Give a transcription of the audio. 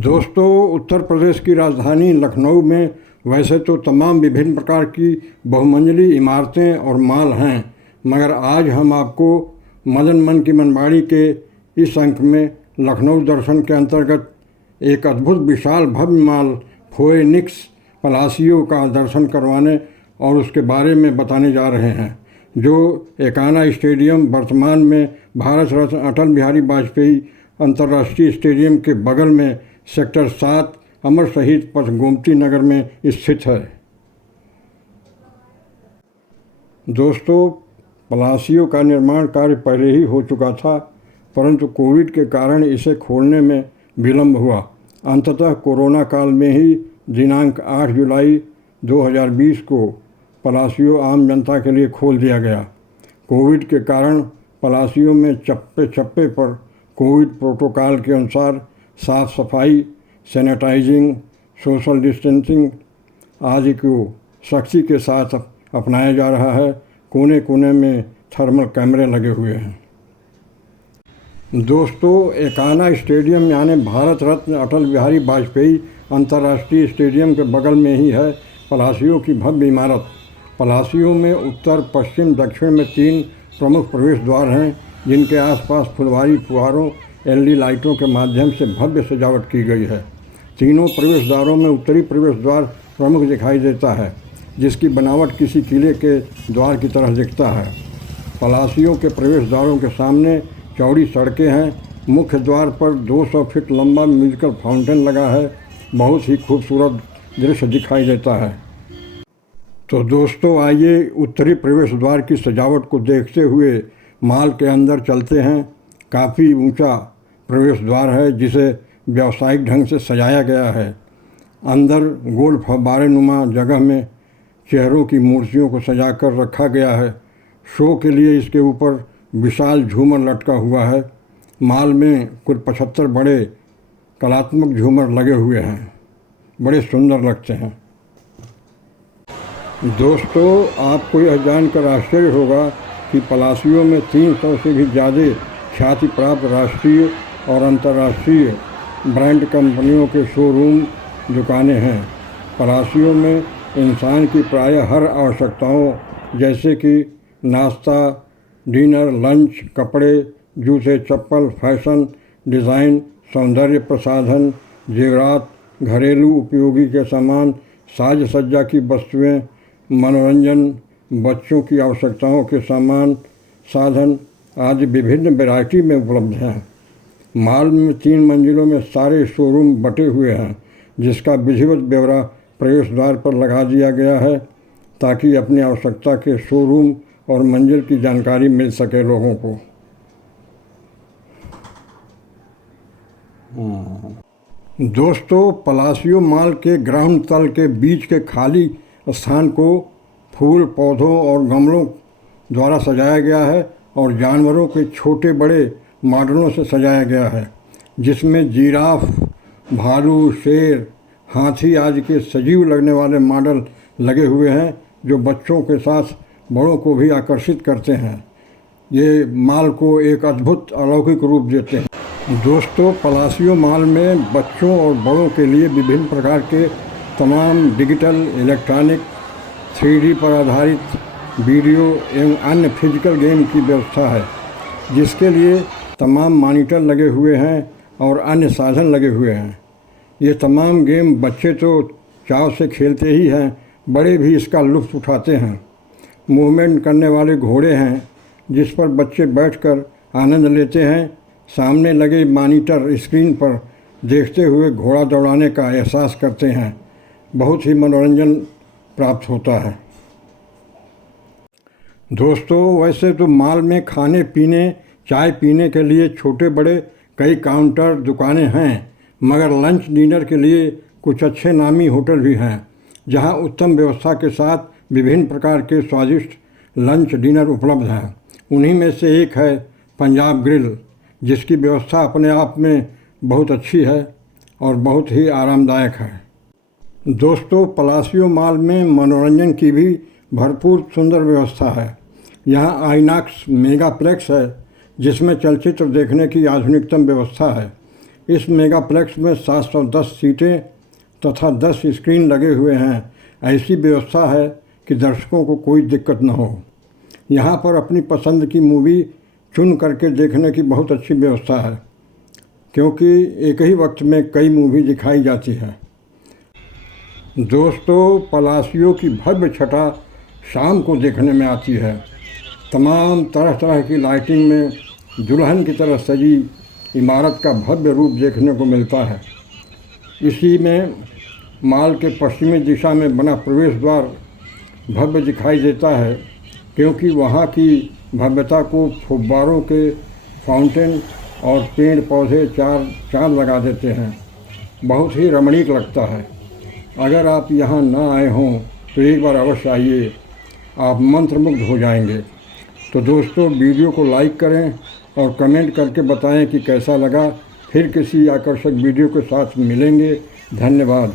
दोस्तों, उत्तर प्रदेश की राजधानी लखनऊ में वैसे तो तमाम विभिन्न प्रकार की बहुमंजिली इमारतें और मॉल हैं, मगर आज हम आपको मदन मन की मनमाड़ी के इस अंक में लखनऊ दर्शन के अंतर्गत एक अद्भुत विशाल भव्य मॉल फोएनिक्स पलासियो का दर्शन करवाने और उसके बारे में बताने जा रहे हैं, जो एकाना स्टेडियम वर्तमान में भारत रत्न अटल बिहारी वाजपेयी अंतर्राष्ट्रीय स्टेडियम के बगल में सेक्टर 7 अमर शहीद पथ गोमती नगर में स्थित है। दोस्तों, पलासियो का निर्माण कार्य पहले ही हो चुका था, परंतु कोविड के कारण इसे खोलने में विलंब हुआ। अंततः कोरोना काल में ही दिनांक 8 जुलाई 2020 को पलासियो आम जनता के लिए खोल दिया गया। कोविड के कारण पलासियो में चप्पे चप्पे पर कोविड प्रोटोकॉल के अनुसार साफ सफाई, सैनिटाइजिंग, सोशल डिस्टेंसिंग आदि को सख्ती के साथ अपनाया जा रहा है। कोने कोने में थर्मल कैमरे लगे हुए हैं। दोस्तों, एकाना स्टेडियम यानी भारत रत्न अटल बिहारी वाजपेयी अंतर्राष्ट्रीय स्टेडियम के बगल में ही है पलासियो की भव्य इमारत। पलासियो में उत्तर, पश्चिम, दक्षिण में 3 प्रमुख प्रवेश द्वार हैं, जिनके आसपास फुलवारी, फुहारों, एलईडी लाइटों के माध्यम से भव्य सजावट की गई है। तीनों प्रवेश द्वारों में उत्तरी प्रवेश द्वार प्रमुख दिखाई देता है, जिसकी बनावट किसी किले के द्वार की तरह दिखता है। पलासियो के प्रवेश द्वारों के सामने चौड़ी सड़कें हैं। मुख्य द्वार पर 200 फीट लंबा म्यूजिकल फाउंटेन लगा है। बहुत ही खूबसूरत दृश्य दिखाई देता है। तो दोस्तों, आइए उत्तरी प्रवेश द्वार की सजावट को देखते हुए मॉल के अंदर चलते हैं। काफ़ी ऊंचा प्रवेश द्वार है, जिसे व्यावसायिक ढंग से सजाया गया है। अंदर गोल फव्वारे नुमा जगह में चेहरों की मूर्तियों को सजाकर रखा गया है। शो के लिए इसके ऊपर विशाल झूमर लटका हुआ है। मॉल में कुल 75 बड़े कलात्मक झूमर लगे हुए हैं, बड़े सुंदर लगते हैं। दोस्तों, आपको यह जानकर आश्चर्य होगा कि पलासियो में 300 से भी ज़्यादा ख्याति प्राप्त राष्ट्रीय और अंतर्राष्ट्रीय ब्रांड कंपनियों के शोरूम दुकानें हैं। पलासियो में इंसान की प्रायः हर आवश्यकताओं जैसे कि नाश्ता, डिनर, लंच, कपड़े, जूते, चप्पल, फैशन, डिज़ाइन, सौंदर्य प्रसाधन, जेवरात, घरेलू उपयोगी के सामान, साज सज्जा की वस्तुएं, मनोरंजन, बच्चों की आवश्यकताओं के सामान, साधन आदि विभिन्न वैरायटी में उपलब्ध हैं। मॉल में 3 मंजिलों में सारे शोरूम बटे हुए हैं, जिसका विधिवत ब्यौरा प्रवेश द्वार पर लगा दिया गया है, ताकि अपनी आवश्यकता के शोरूम और मंजिल की जानकारी मिल सके लोगों को। दोस्तों, पलासियो मॉल के ग्राउंड तल के बीच के खाली स्थान को फूल, पौधों और गमलों द्वारा सजाया गया है और जानवरों के छोटे बड़े मॉडलों से सजाया गया है, जिसमें जिराफ, भालू, शेर, हाथी आदि के सजीव लगने वाले मॉडल लगे हुए हैं, जो बच्चों के साथ बड़ों को भी आकर्षित करते हैं। ये मॉल को एक अद्भुत अलौकिक रूप देते हैं। दोस्तों, पलासियो मॉल में बच्चों और बड़ों के लिए विभिन्न प्रकार के तमाम डिजिटल, इलेक्ट्रॉनिक, 3D पर आधारित वीडियो एवं अन्य फिजिकल गेम की व्यवस्था है, जिसके लिए तमाम मॉनिटर लगे हुए हैं और अन्य साधन लगे हुए हैं। ये तमाम गेम बच्चे तो चाव से खेलते ही हैं, बड़े भी इसका लुत्फ़ उठाते हैं। मूवमेंट करने वाले घोड़े हैं, जिस पर बच्चे बैठकर आनंद लेते हैं। सामने लगे मॉनिटर स्क्रीन पर देखते हुए घोड़ा दौड़ाने का एहसास करते हैं। बहुत ही मनोरंजन प्राप्त होता है। दोस्तों, वैसे तो मॉल में खाने पीने, चाय पीने के लिए छोटे बड़े कई काउंटर दुकानें हैं, मगर लंच डिनर के लिए कुछ अच्छे नामी होटल भी हैं, जहां उत्तम व्यवस्था के साथ विभिन्न प्रकार के स्वादिष्ट लंच डिनर उपलब्ध हैं। उन्हीं में से एक है पंजाब ग्रिल, जिसकी व्यवस्था अपने आप में बहुत अच्छी है और बहुत ही आरामदायक है। दोस्तों, पलासियो मॉल में मनोरंजन की भी भरपूर सुंदर व्यवस्था है। यहाँ आईनॉक्स मेगाप्लेक्स है, जिसमें चलचित्र देखने की आधुनिकतम व्यवस्था है। इस मेगाप्लेक्स में 710 सीटें तथा 10 स्क्रीन लगे हुए हैं। ऐसी व्यवस्था है कि दर्शकों को कोई दिक्कत न हो। यहाँ पर अपनी पसंद की मूवी चुन करके देखने की बहुत अच्छी व्यवस्था है, क्योंकि एक ही वक्त में कई मूवी दिखाई जाती है। दोस्तों, पलासियों की भव्य छटा शाम को देखने में आती है। तमाम तरह तरह की लाइटिंग में दुल्हन की तरह सजी इमारत का भव्य रूप देखने को मिलता है। इसी में मॉल के पश्चिमी दिशा में बना प्रवेश द्वार भव्य दिखाई देता है, क्योंकि वहाँ की भव्यता को फुब्बारों के फाउंटेन और पेड़ पौधे चार लगा देते हैं। बहुत ही रमणीक लगता है। अगर आप यहाँ ना आए हों तो एक बार अवश्य आइए, आप मंत्रमुग्ध हो जाएंगे। तो दोस्तों, वीडियो को लाइक करें और कमेंट करके बताएं कि कैसा लगा। फिर किसी आकर्षक वीडियो के साथ मिलेंगे। धन्यवाद।